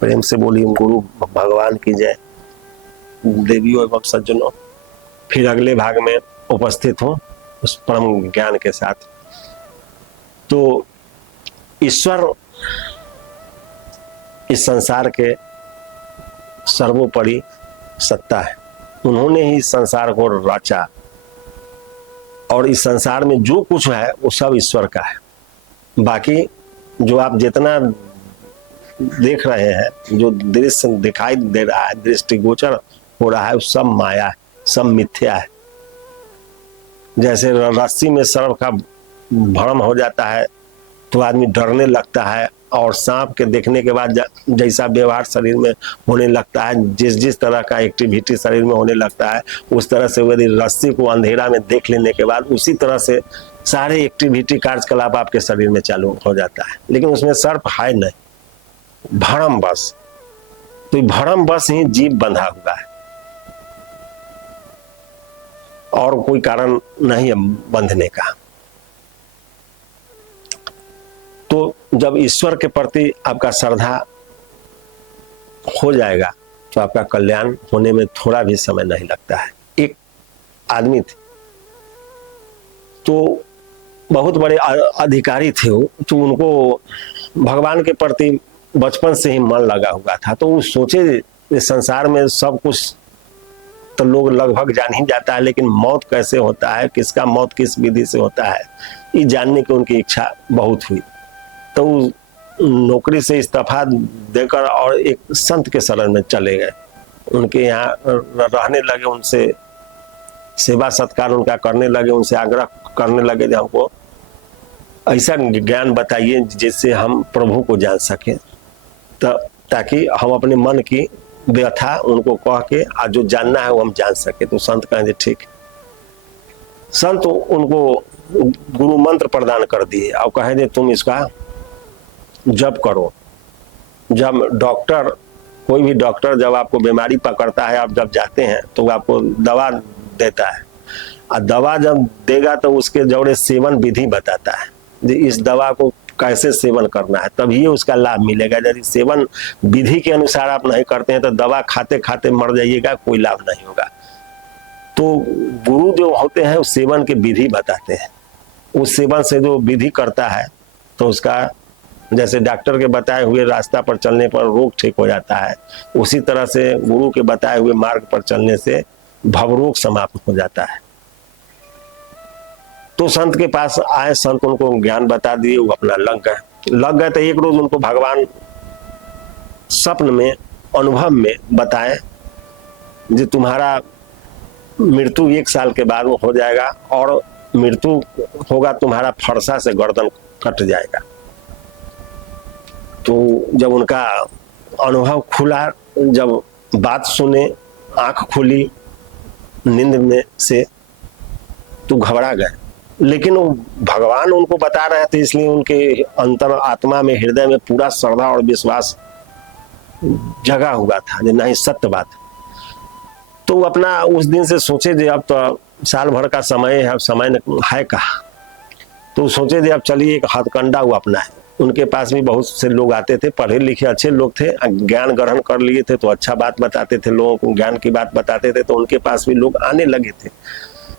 प्रेम से बोली गुरु भगवान की जय। देवियों एवं सज्जनों, फिर अगले भाग में उपस्थित हूँ उस परम ज्ञान के साथ। तो ईश्वर इस संसार के सर्वोपरि सत्ता है। उन्होंने ही इस संसार को रचा और इस संसार में जो कुछ है वो सब ईश्वर का है। बाकी जो आप जितना देख रहे हैं, जो दृश्य दिखाई दे रहा है, दृष्टिगोचर हो रहा है, वो सब माया है, सब मिथ्या है। जैसे रस्सी में सर्प का भ्रम हो जाता है तो आदमी डरने लगता है, और सांप के देखने के बाद जैसा व्यवहार शरीर में होने लगता है, जिस जिस तरह का एक्टिविटी शरीर में होने लगता है, उस तरह से यदि रस्सी को अंधेरा में देख लेने के बाद उसी तरह से सारे एक्टिविटी कार्यकलाप आपके शरीर में चालू हो जाता है। लेकिन उसमें सर्प है नहीं, भ्रम बस। तो भ्रम बस ही जीव बंधा हुआ है और कोई कारण नहीं है बंधने का। तो जब ईश्वर के प्रति आपका श्रद्धा हो जाएगा तो आपका कल्याण होने में थोड़ा भी समय नहीं लगता है। एक आदमी थे तो बहुत बड़े अधिकारी थे वो, तो उनको भगवान के प्रति बचपन से ही मन लगा हुआ था। तो वो सोचे संसार में सब कुछ तो लोग लगभग जान ही जाता है, लेकिन मौत कैसे होता है, किसका मौत किस विधि से होता है, ये जानने की उनकी इच्छा बहुत हुई। तो नौकरी से इस्तीफा देकर और एक संत के शरण में चले गए। उनके यहाँ रहने लगे, उनसे सेवा सत्कार उनका करने लगे, उनसे आग्रह करने लगे कि हमको ऐसा ज्ञान बताइए जिससे हम प्रभु को जान सकें, ताकि हम अपने मन की व्यथा उनको कह के आज जो जानना है वो हम जान सके। तो संत कहेंगे ठीक। संत उनको गुरु मंत्र प्रदान कर दिए और कहे तुम इसका जप करो। जब डॉक्टर, कोई भी डॉक्टर जब आपको बीमारी पकड़ता है, आप जब जाते हैं तो आपको दवा देता है, और दवा जब देगा तो उसके जोड़े सेवन विधि बताता है, इस दवा को कैसे सेवन करना है, तभी उसका लाभ मिलेगा। यदि सेवन विधि के अनुसार आप नहीं करते हैं तो दवा खाते खाते मर जाइएगा, कोई लाभ नहीं होगा। तो गुरु जो होते हैं उस सेवन की विधि बताते हैं। उस सेवन से जो विधि करता है तो उसका जैसे डॉक्टर के बताए हुए रास्ता पर चलने पर रोग ठीक हो जाता है, उसी तरह से गुरु के बताए हुए मार्ग पर चलने से भवरोग समाप्त हो जाता है। तो संत के पास आए, संत उनको ज्ञान बता दिए, वो अपना लग गए। तो एक रोज उनको भगवान स्वप्न में, अनुभव में बताए जो तुम्हारा मृत्यु 1 साल के बाद वो हो जाएगा, और मृत्यु होगा तुम्हारा फरसा से गर्दन कट जाएगा। तो जब उनका अनुभव खुला, जब बात सुने, आंख खुली नींद में से, तो घबरा गए। लेकिन वो भगवान उनको बता रहे थे, इसलिए उनके अंतर आत्मा में, हृदय में पूरा श्रद्धा और विश्वास जगा हुआ था जो नहीं सत्य बात। तो वो अपना उस दिन से सोचे जो अब तो साल भर का समय है, अब समय है कहाँ। तो सोचे जो अब चलिए एक हथकंडा वो अपना है। उनके पास भी बहुत से लोग आते थे, पढ़े लिखे अच्छे लोग थे, ज्ञान ग्रहण कर लिए थे, तो अच्छा बात बताते थे, लोगों को ज्ञान की बात बताते थे, तो उनके पास भी लोग आने लगे थे।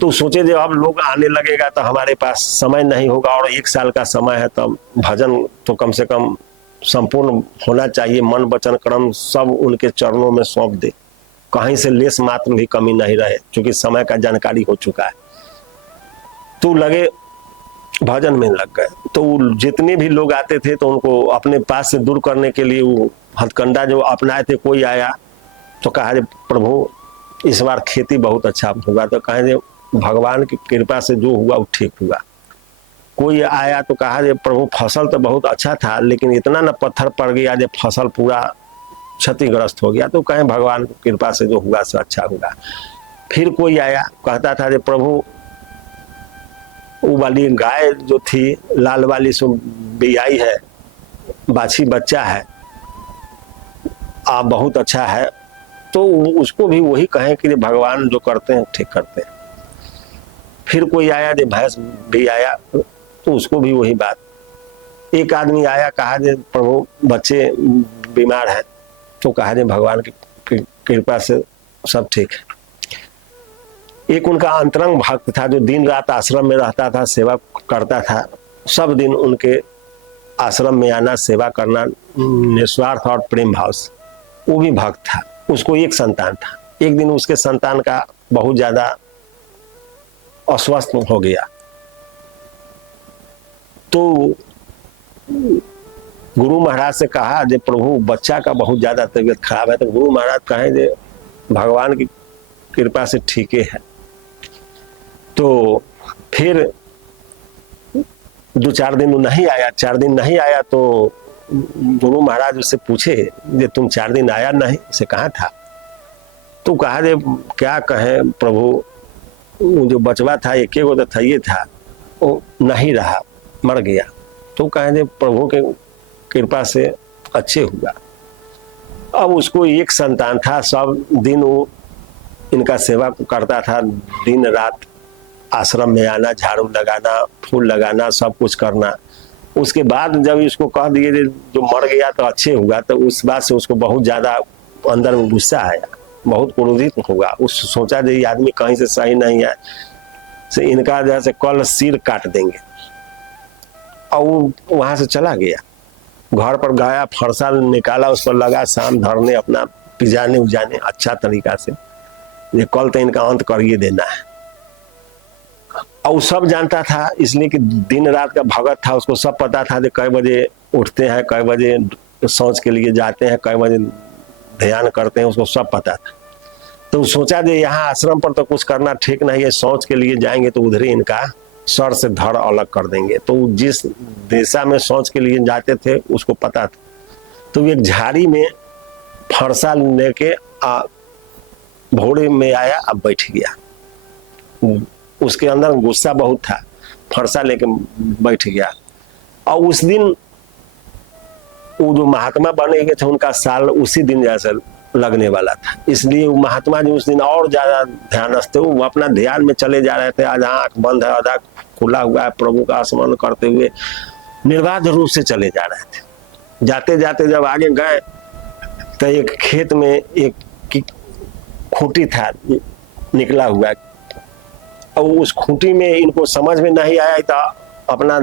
तो सोचे जब अब लोग आने लगेगा तो हमारे पास समय नहीं होगा, और 1 साल का समय है, तो भजन तो कम से कम संपूर्ण होना चाहिए, मन वचन कर्म सब उनके चरणों में सौंप दे, कहीं से लेस मात्र भी कमी नहीं रहे, क्योंकि समय का जानकारी हो चुका है। तो लगे भजन में लग गए। तो जितने भी लोग आते थे तो उनको अपने पास से दूर करने के लिए वो हथकंडा जो अपनाए थे, कोई आया तो कहा प्रभु इस बार खेती बहुत अच्छा होगा, तो कहे भगवान की कृपा से जो हुआ वो ठीक हुआ। कोई आया तो कहा प्रभु फसल तो बहुत अच्छा था, लेकिन इतना न पत्थर पड़ गया जो फसल पूरा क्षतिग्रस्त हो गया, तो कहे भगवान की कृपा से जो हुआ सो अच्छा होगा। फिर कोई आया कहता था जो प्रभु वो वाली गाय जो थी लाल वाली सो बियाई है, बाछी बच्चा है, आप बहुत अच्छा है, तो उसको भी वही कहें कि भगवान जो करते हैं ठीक करते हैं। फिर कोई आया जो भैंस भी आया, तो उसको भी वही बात। एक आदमी आया कहा जो प्रभु बच्चे बीमार है, तो कहा जे भगवान की कृपा से सब ठीक है। एक उनका अंतरंग भक्त था जो दिन रात आश्रम में रहता था, सेवा करता था, सब दिन उनके आश्रम में आना, सेवा करना निस्वार्थ और प्रेम भाव से। वो भी भक्त था, उसको एक संतान था। एक दिन उसके संतान का बहुत ज्यादा अस्वस्थ हो गया, तो गुरु महाराज से कहा जे प्रभु बच्चा का बहुत ज्यादा तबीयत खराब है। तो गुरु महाराज कहे जे भगवान की कृपा से ठीक है। तो फिर 2-4 दिन नहीं आया, 4 दिन नहीं आया तो गुरु महाराज उससे पूछे जे तुम 4 दिन आया नहीं, से कहाँ था? तो कहा जे क्या कहे प्रभु, जो बचवा था एक तो था, ये था, वो नहीं रहा, मर गया। तो कहे जे प्रभु के कृपा से अच्छे हुआ। अब उसको एक संतान था, सब दिन वो इनका सेवा करता था, दिन रात आश्रम में आना, झाड़ू लगाना, फूल लगाना, सब कुछ करना। उसके बाद जब इसको कह दिए जो मर गया तो अच्छे हुआ, तो उस बात से उसको बहुत ज्यादा अंदर में गुस्सा आया, बहुत क्रोधित होगा। उस सोचा जो ये आदमी कहीं से सही नहीं है, से इनका जैसे कल सिर काट देंगे। और वो वहां से चला गया, घर पर गया, फरसा निकाला, उस पर लगा शाम धरने, अपना पिजाने उजाने अच्छा तरीका से, ये कल तो इनका अंत करिए देना है। और सब जानता था, इसलिए कि दिन रात का भगत था, उसको सब पता था कि कई बजे उठते हैं, कई बजे शौच के लिए जाते हैं, कई बजे ध्यान करते हैं, उसको सब पता था। तो सोचा कि यहाँ आश्रम पर तो कुछ करना ठीक नहीं है, शौच के लिए जाएंगे तो उधर ही इनका सर से धड़ अलग कर देंगे। तो जिस दिशा में शौच के लिए जाते थे उसको पता था। तो एक झाड़ी में फरसा लेके भोरे में आया, अब बैठ गया। उसके अंदर गुस्सा बहुत था, फरसा लेके बैठ गया। और उस दिन वो जो महात्मा बने गए थे, उनका साल उसी दिन जैसे लगने वाला था, इसलिए वो महात्मा जी उस दिन और ज्यादा ध्यानस्थ थे। वो अपना ध्यान में चले जा रहे थे, आज आंख बंद है, आधा खुला हुआ है, प्रभु का स्मरण करते हुए निर्बाध रूप से चले जा रहे थे। जाते जाते जब आगे गए तो एक खेत में एक खूंटी था निकला हुआ, और उस खूंटी में इनको समझ में नहीं आया था, अपना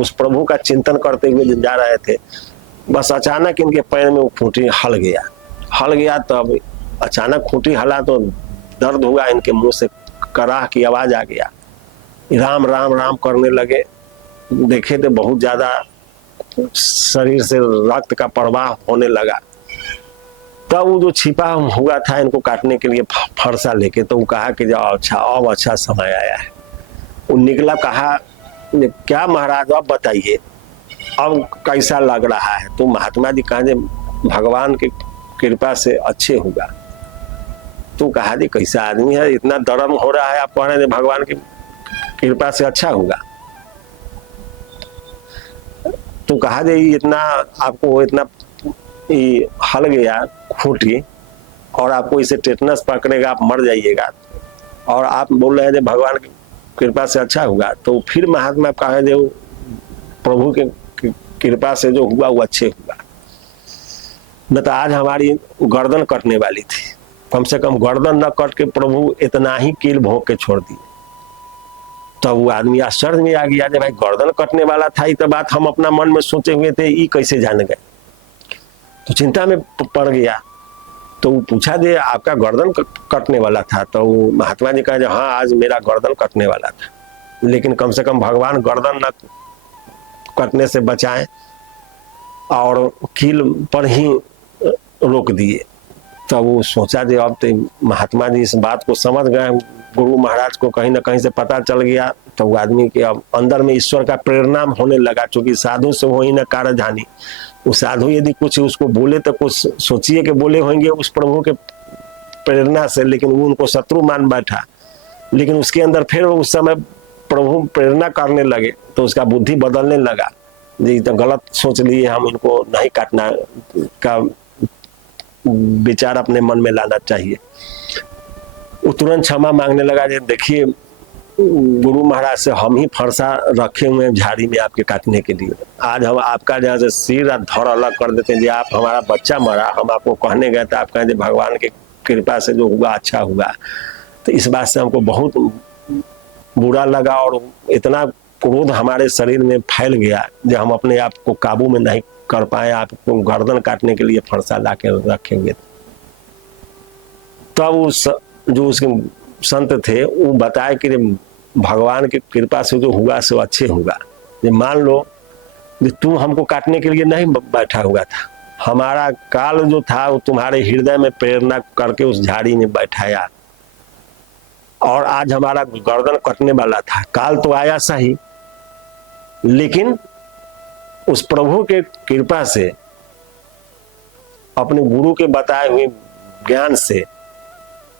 उस प्रभु का चिंतन करते हुए जा रहे थे। बस अचानक इनके पैर में वो खूंटी हल गया। तब अचानक खूंटी हला तो दर्द हुआ, इनके मुंह से कराह की आवाज आ गया, राम राम राम करने लगे। देखे तो बहुत ज्यादा शरीर से रक्त का प्रवाह होने लगा। तब वो जो छिपा हुआ था इनको काटने के लिए फरसा लेके, तो वो कहा कि जाओ अच्छा, अब अच्छा समय आया है। वो निकला, कहा क्या महाराज अब बताइए अब कैसा लग रहा है? तो महात्मा जी कहा भगवान की कृपा से अच्छे होगा। तो कहा जी कैसा आदमी है, इतना दर्द हो रहा है, आप कह रहे हैं भगवान की कृपा से अच्छा होगा? तो कहा जी इतना आपको इतना हल गया खूंटी, और आपको इसे टेटनस पकड़ेगा, आप मर जाइएगा, और आप बोल रहे हैं भगवान की कृपा से अच्छा होगा। तो फिर महात्मा कहे जो प्रभु के कृपा से जो हुआ वो अच्छे हुआ। न तो आज हमारी गर्दन कटने वाली थी, कम से कम गर्दन न कट के प्रभु इतना ही कील भोंक के छोड़ दिए। तो वो आदमी आश्चर्य में आ गया, जब भाई गर्दन कटने वाला था, ये तो बात हम अपना मन में सोचे हुए थे, ये कैसे जान गए? तो चिंता में पड़ गया। तो वो पूछा जे आपका गर्दन कटने वाला था? तो महात्मा जी कहा हाँ आज मेरा गर्दन कटने वाला था, लेकिन कम से कम भगवान गर्दन न कटने से बचाएं और कील पर ही रोक दिए। तो वो सोचा जे अब तो महात्मा जी इस बात को समझ गए, गुरु महाराज को कहीं ना कहीं से पता चल गया। तो वो आदमी के अब अंदर में ईश्वर का प्रेरणा होने लगा, क्योंकि साधु से हो ही ना कारजानी। वो साधु यदि कुछ उसको बोले तो कुछ सोचिए कि बोले होंगे उस प्रभु के प्रेरणा से, लेकिन वो उनको शत्रु मान बैठा। लेकिन उसके अंदर फिर उस समय प्रभु प्रेरणा करने लगे, तो उसका बुद्धि बदलने लगा, जी तो गलत सोच लिए, हम इनको नहीं काटना का विचार अपने मन में लाना चाहिए। वो तुरंत क्षमा मांगने लगा, देखिए गुरु महाराज से हम ही फरसा रखे हुए हैं झाड़ी में आपके काटने के लिए। आज हम आपका जहाँ से सिर धड़ अलग कर देते हैं, आप हमारा बच्चा मरा, हम आपको कहने गए तो आप कहें भगवान की कृपा से जो हुआ अच्छा हुआ। तो इस बात से हमको बहुत बुरा लगा और इतना क्रोध हमारे शरीर में फैल गया जो हम अपने आप को काबू में नहीं कर पाए। आपको गर्दन काटने के लिए फरसा ला के रखे हुए। तब उस जो उसके संत थे वो बताए कि भगवान की कृपा से जो हुआ सो अच्छे होगा। मान लो कि तू हमको काटने के लिए नहीं बैठा हुआ था, हमारा काल जो था वो तुम्हारे हृदय में प्रेरणा करके उस झाड़ी में बैठाया और आज हमारा गर्दन कटने वाला था। काल तो आया सही, लेकिन उस प्रभु के कृपा से अपने गुरु के बताए हुए ज्ञान से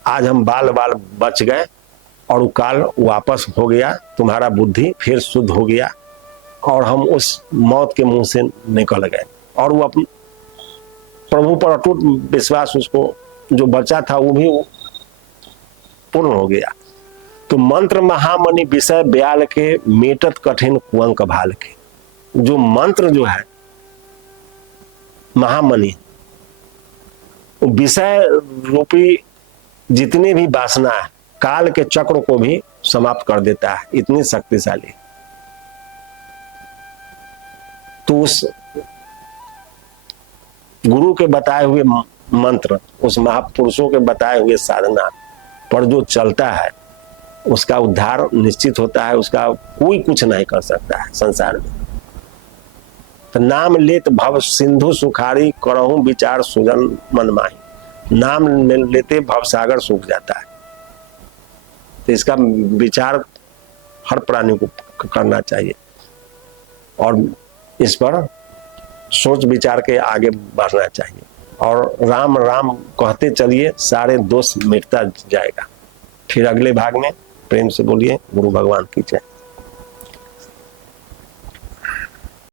आज हम बाल बाल बच गए और वो काल वापस हो गया, तुम्हारा बुद्धि फिर शुद्ध हो गया और हम उस मौत के मुंह से निकल गए। और वो अपने प्रभु पर अटूट विश्वास उसको जो बचा था वो भी पूर्ण हो गया। तो मंत्र महामणि विषय ब्याल के मेटत कठिन कुंक भाल के। जो मंत्र जो है महामणि, विषय रूपी जितने भी वासना है काल के चक्र को भी समाप्त कर देता है, इतनी शक्तिशाली। तो उस गुरु के बताए हुए मंत्र, उस महापुरुषों के बताए हुए साधना पर जो चलता है उसका उद्धार निश्चित होता है, उसका कोई कुछ नहीं कर सकता है संसार में। तो नाम लेत भव सिंधु सुखारी करहूं विचार सुजन मन माही। नाम लेते भवसागर सूख जाता है। तो इसका विचार हर प्राणी को करना चाहिए और इस पर सोच विचार के आगे बढ़ना चाहिए और राम राम कहते चलिए, सारे दोष मिटता जाएगा। फिर अगले भाग में प्रेम से बोलिए गुरु भगवान की जय।